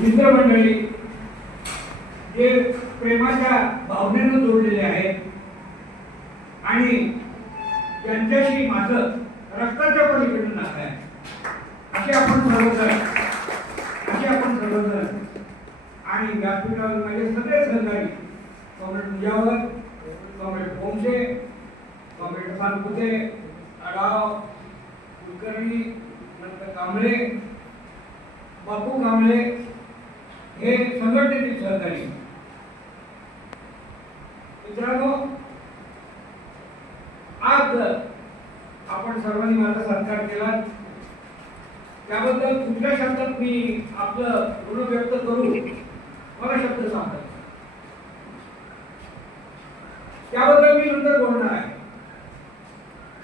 मित्रमंडळी जे प्रेमाच्या भावनेनं जोडलेले आहेत आणि त्यांच्याशी माझं रक्ताच्या पलीकडे नातं आहे असे आपण सर्वजण आणि व्यासपीठावर माझे सगळे सहकारी comrade Mujawar, comrade Omshe, comrade Satpute, Adhav, Kulkarni, नंतर कांबळे, बापू कांबळे हे संघटनेतील सहकारी मित्रांनो, आज आपण सर्वांनी माझा सत्कार केला त्याबद्दल कुठल्या शब्दात मी आपलं ऋण व्यक्त करू मला शब्द सांगतात त्याबद्दल मी नंतर बोलणार आहे.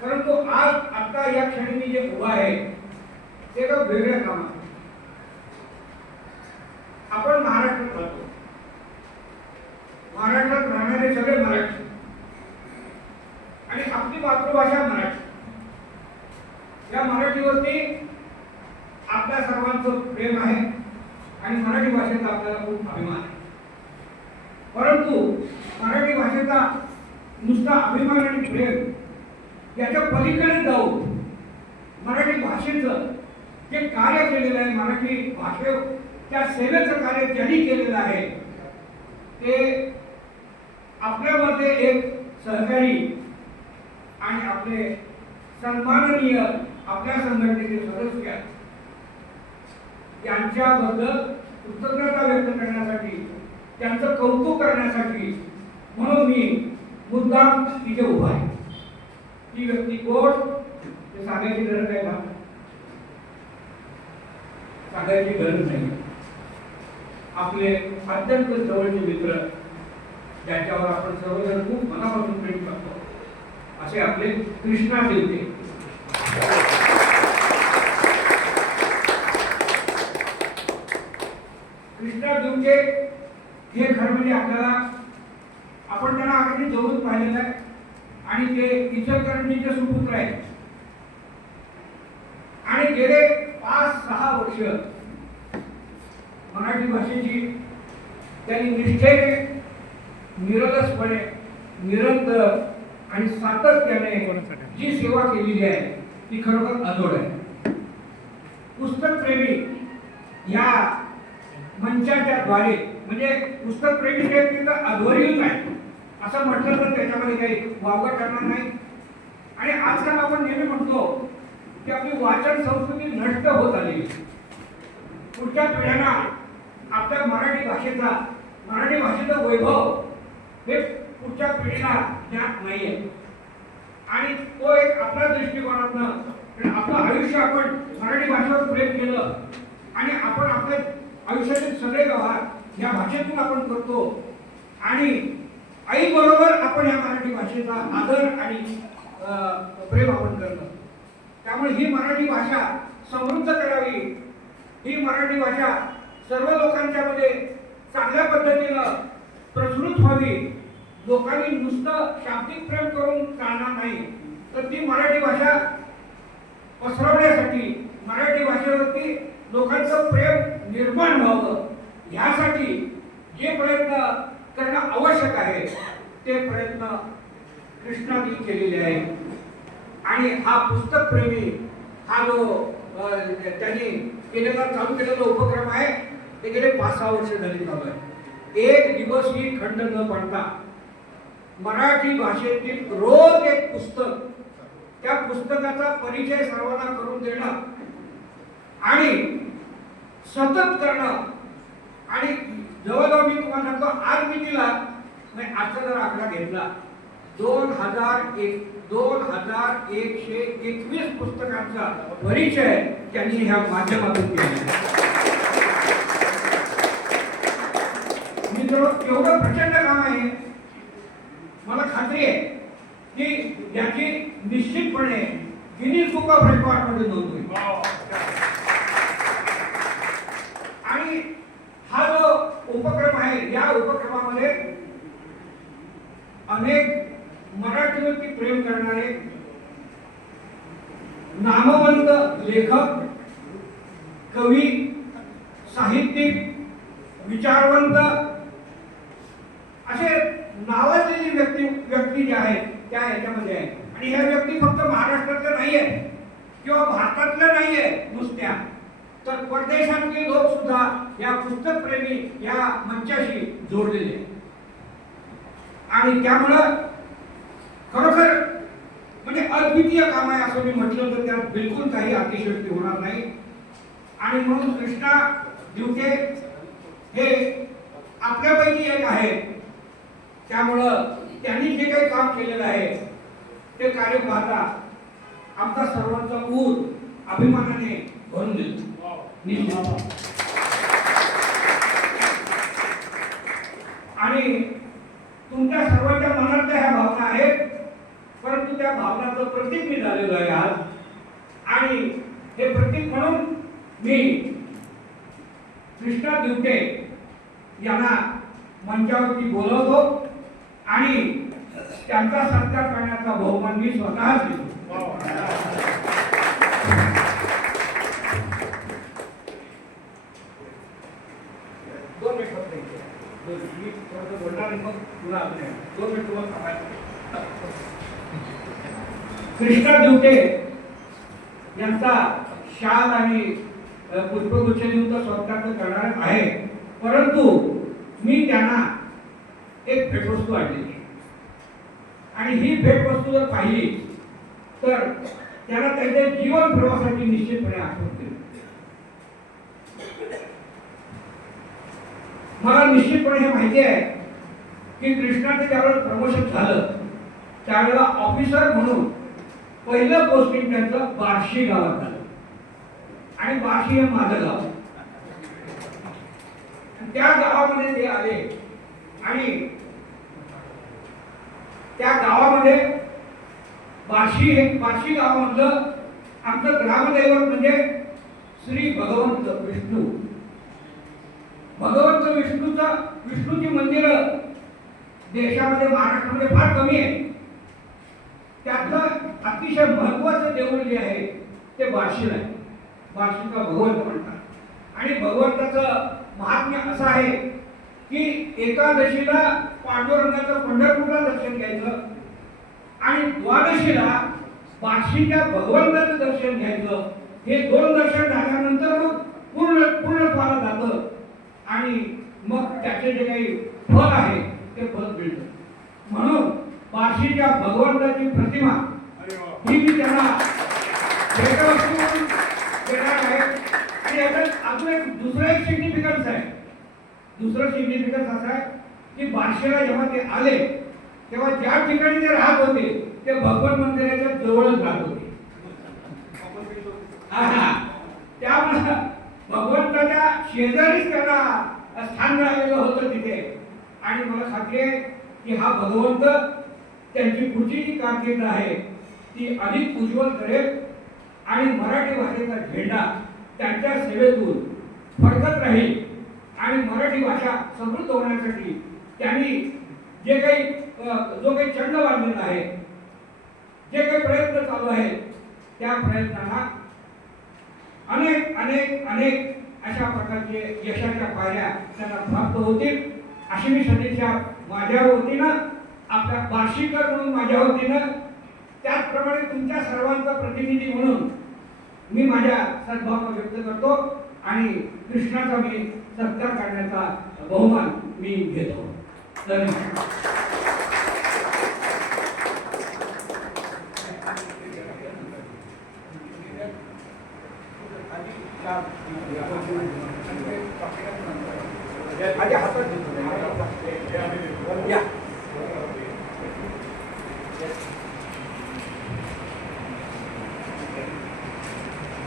परंतु आज आता या क्षणी मी जे उभा आहे ते एका वेगळ्या कामात. आपण महाराष्ट्रात राहतो, महाराष्ट्रात राहणारे सगळे मराठी आणि आपली मातृभाषा मराठी. या मराठीवरती आपल्या सर्वांचं प्रेम आहे आणि मराठी भाषेचा आपल्याला खूप अभिमान आहे. परंतु मराठी भाषेचा नुसता अभिमान आणि प्रेम याच्या पलीकडे जाऊन मराठी भाषेचं जे कार्य केलेलं आहे, मराठी भाषे त्या सेवेचं कार्य ज्यांनी केलेलं आहे ते आपल्यामध्ये एक सहकारी आणि आपले सन्माननीय आपल्या संघटनेचे सदस्य यांच्याबद्दल कृतज्ञता व्यक्त करण्यासाठी, त्यांचं कौतुक करण्यासाठी म्हणून मी मुद्दाम तिथे उभा आहे. ती व्यक्ती कोण ते सांगायची गरज आहे का? सांगायची गरज नाही. आपले अत्यंत जवळचे मित्र ज्यांच्यावर आपण सर्वजण खूप मनापासून प्रेम करतो असे आपले कृष्णा देवते. कृष्णा देवते हे खरं म्हणजे आपल्याला आपण त्यांना अगदी जवळून पाहिलेलं आहे आणि ते इचलकरंजीचे सुपुत्र आहेत आणि गेले 5-6 वर्ष मराठी भाषेची त्यांनी निष्ठेने, निरलसपणे, निरंतर आणि सातत्याने जी सेवा केलेली आहे ती खरोखर अजोड आहे. पुस्तक प्रेमी या मंचाच्या द्वारे म्हणजे पुस्तक प्रेमी जे तिथं अध्वर्यूच आहे असं म्हटलं तर त्याच्यामध्ये काही वावगं करणार नाही. आणि आजकाल आपण नेहमी म्हणतो की आपली वाचन संस्कृती नष्ट होत आली. पुढच्या पिढ्यांना आपल्या मराठी भाषेचं वैभव हे पुढच्या पिढीला ज्ञात नाहीये आणि तो एक आपल्या दृष्टिकोनातनं आपलं आयुष्य आपण मराठी भाषेवर प्रेम केलं आणि आपण आपल्या आयुष्यातील सगळे व्यवहार या भाषेतून आपण करतो आणि आई बरोबर आपण या मराठी भाषेचा आदर आणि प्रेम आपण करतो. त्यामुळे ही मराठी भाषा समृद्ध करावी, ही मराठी भाषा सर्व लोकांच्या मध्ये चांगल्या पद्धतीनं प्रसृत व्हावी. लोकांनी नुसतं शाब्दिक प्रेम करून चालणार नाही तर ती मराठी भाषा पसरवण्यासाठी, मराठी भाषेवरती लोकांचं प्रेम निर्माण व्हावं यासाठी जे प्रयत्न करणं आवश्यक आहे ते प्रयत्न कृष्णाजी केलेले आहेत. आणि हा पुस्तक प्रेमी हा जो त्यांनी चालू केलेला उपक्रम आहे ते गेले 5-6 वर्ष झाली चालू आहे. एक दिवसही खंड न पडता मराठी भाषेतील रोज एक पुस्तक, त्या पुस्तकाचा परिचय सर्वांना करून देणं आणि सतत करणं. आणि जवळजवळ मी तुम्हाला सांगतो आज मी दिला नाही आजचा जर आकडा घेतला 2121 पुस्तकांचा परिचय त्यांनी ह्या माध्यमातून केला. मित्र एवढं प्रचंड काम आहे, मला खात्री आहे की याची निश्चितपणे गिनीज बुक ऑफ रेकॉर्ड मध्ये नोंद होईल. आणि हा जो उपक्रम आहे या उपक्रमामध्ये अनेक मराठीवरती प्रेम करणारे नामवंत लेखक कवी, साहित्यिक, विचारवंत असे नावाजलेली व्यक्ती जे आहेत त्या याच्यामध्ये आहे. आणि ह्या व्यक्ती फक्त महाराष्ट्रातल्या नाही आहेत किंवा भारतातल्या नाही आहेत नुसत्या, तर परदेशातले लोक सुद्धा या पुस्तकप्रेमी या मंचाशी जोडलेले आहेत. आणि त्यामुळं खरोखर म्हणजे अद्वितीय काम आहे असं मी म्हटलं तर त्यात बिलकुल काही अतिशयोक्ती होणार नाही. आणि म्हणून कृष्णा दिवटे हे आपल्यापैकी एक आहे. त्यामुळं त्यांनी जे काही काम केलेलं आहे ते कार्य पाहता आमचा सर्वांचा ऊर अभिमानाने भरून देतो. आणि तुमच्या सर्वांच्या मनातल्या ह्या भावना आहेत, परंतु त्या भावनाचं प्रतीक मी झालेलो आहे आज. आणि हे प्रतीक म्हणून मी कृष्णा दिवटे यांना मंचावरती बोलवतो आणि त्यांचा सत्कार करण्याचा बहुमान मी स्वतःच घेतो. कृष्णा दिवटे यांचा शाल आणि पुष्पगुच्छ देऊन तर सत्कार करणार आहे, परंतु मी त्यांना एक भेटवस्तू आणली आणि ही भेटवस्तू जर पाहिली तर त्याला त्यांच्या जीवन प्रवासाची निश्चितपणे आठवण होते. मला निश्चितपणे हे माहिती आहे की कृष्णाचं ज्यावेळेस प्रमोशन झालं त्यावेळेला ऑफिसर म्हणून पहिलं पोस्टिंग त्यांचं बार्शी गावात झालं. आणि बार्शी हे माझं गाव. त्या गावामध्ये ते आले आणि त्या गावामध्ये बार्शी गावामधलं आमचं ग्रामदैवत म्हणजे श्री भगवंत विष्णू. भगवंत विष्णूची मंदिरं देशामध्ये महाराष्ट्रामध्ये फार कमी आहे. त्यातलं अतिशय महत्वाचं देऊळ जे आहे ते बार्शीला आहे. बार्शीचा भगवंत म्हणतात. आणि भगवंताचं महात्म्य असं आहे की एकादशीला पांडुरंगाचं पंढरपूरला दर्शन घ्यायचं आणि द्वादशीला बार्शीच्या भगवंताचं दर्शन घ्यायचं. हे दोन दर्शन झाल्यानंतर मग पूर्णत्वाला जातं आणि मग त्याचे जे काही फळ आहे ते फळ मिळतं. म्हणून बार्शीच्या भगवंताची प्रतिमा ही मी त्यांना भेटवस्तू म्हणून देणार आहे. आणि याच्यात अजून दुसरं एक सिग्निफिकन्स आहे. दुसरं सिग्निफिकन्स असं आहे की बार्शीला जेव्हा ते आले तेव्हा ज्या ठिकाणी ते राहत होते ते भगवत मंदिराच्या जवळच राहत होते. त्यामुळे भगवंताच्या शेजारीच त्यांना स्थान मिळालेलं होतं तिथे. आणि मला खात्री आहे की हा भगवंत त्यांची पुढची जी कारकीर्द आहे ती अधिक उज्ज्वल करेल आणि मराठी भाषेचा झेंडा त्यांच्या सेवेतून फडकत राहील. आणि मराठी भाषा समृद्ध होण्यासाठी त्यांनी जे काही जो काही चंड बांधलेला आहे, जे काही प्रयत्न चालू आहेत त्या प्रयत्नांना अनेक अनेक अनेक अशा प्रकारचे यशाच्या पायऱ्या त्यांना प्राप्त होतील अशी मी सदिच्छा माझ्या वतीनं आपल्या बार्शीकर म्हणून माझ्या वतीनं त्याचप्रमाणे तुमच्या सर्वांचा प्रतिनिधी म्हणून मी माझ्या सद्भावना व्यक्त करतो आणि कृष्णाचा मी सत्कार करण्याचा बहुमान मी घेतो. धन्यवाद.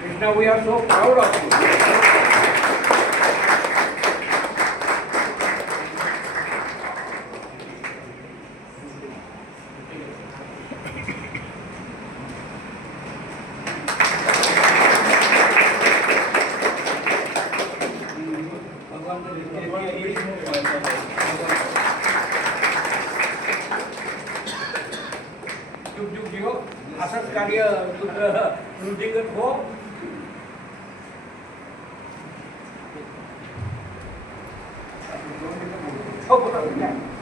Krishna, we are so proud of you. असंच कार्य वृद्धिंगत हो. हो बोला.